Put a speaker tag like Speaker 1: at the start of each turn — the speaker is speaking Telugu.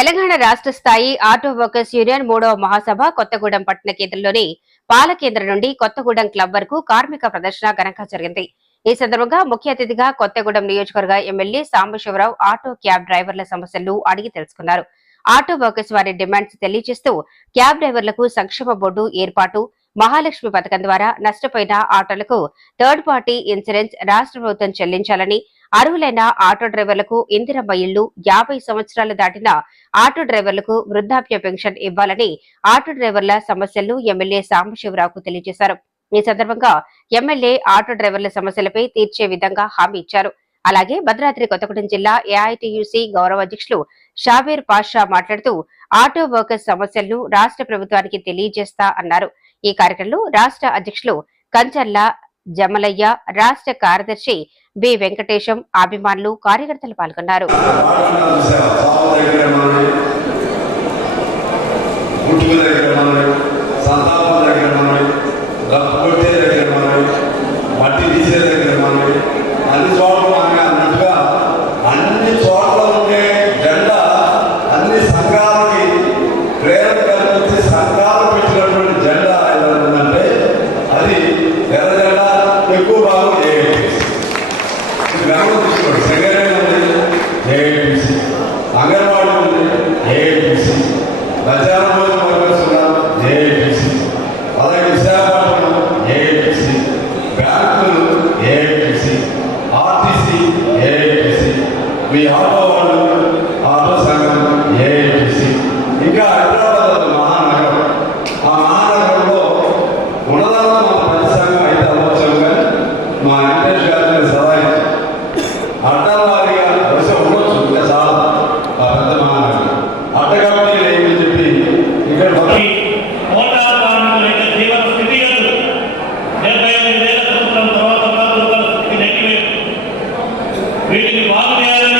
Speaker 1: తెలంగాణ రాష్ట్ర స్థాయి ఆటో వర్కర్స్ యూనియన్ మూడవ మహాసభ కొత్తగూడెం పట్టణ కేంద్రంలోని పాల కేంద్రం నుండి కొత్తగూడెం క్లబ్ వరకు కార్మిక ప్రదర్శన ఘనంగా జరిగింది. ఈ సందర్భంగా ముఖ్య అతిథిగా కొత్తగూడెం నియోజకవర్గ ఎమ్మెల్యే సాంబశివరావు ఆటో క్యాబ్ డ్రైవర్ల సమస్యలను అడిగి తెలుసుకున్నారు. ఆటో వర్కర్స్ వారి డిమాండ్స్ తెలియజేస్తూ క్యాబ్ డ్రైవర్లకు సంక్షేమ బోర్డు ఏర్పాటు మహాలక్ష్మి పథకం ద్వారా నష్టపోయిన ఆటోలకు థర్డ్ పార్టీ ఇన్సూరెన్స్ రాష్ట్ర ప్రభుత్వం చెల్లించాలని అర్హులైన ఆటో డ్రైవర్లకు ఇందిరమ్మ ఇళ్ళు యాభై సంవత్సరాలు దాటిన ఆటో డ్రైవర్లకు వృద్ధాప్య పెన్షన్ ఇవ్వాలని ఆటో డ్రైవర్ల సమస్యలను ఎమ్మెల్యే సాంబశివరావుకు తెలియజేశారు. ఈ సందర్భంగా ఎమ్మెల్యే ఆటో డ్రైవర్ల సమస్యలపై తీర్చే విధంగా హామీ ఇచ్చారు. అలాగే భద్రాద్రి కొత్తగూడెం జిల్లా ఏఐటియుసి గౌరవ అధ్యక్షులు షాబీర్ పాషా మాట్లాడుతూ ఆటో వర్కర్స్ సమస్యలను రాష్ట్ర ప్రభుత్వానికి తెలియజేస్తా అన్నారు. ఈ కార్యక్రమంలో రాష్ట్ర అధ్యక్షులు కంచర్ల జమలయ్య రాష్ట్ర కార్యదర్శి బి. వెంకటేశం అభిమానులు కార్యకర్తలు పాల్గొన్నారు.
Speaker 2: గుట్టుకు దగ్గర మనవి సంతాపం అంగన్వాడీ ఉంది ఏఐటీసీ మధ్యాహ్నం భోజన వర్కర్స్ ఉన్నారు ఏఐటీసీ అలాగే విశాఖపట్నం ఏఐటీసీ బ్యాంకులు ఏఐటీసీ ఆర్టీసీ ఏఐటీసీ మీ ఆటో వాళ్ళు ఆటో
Speaker 3: लेकिन बाद में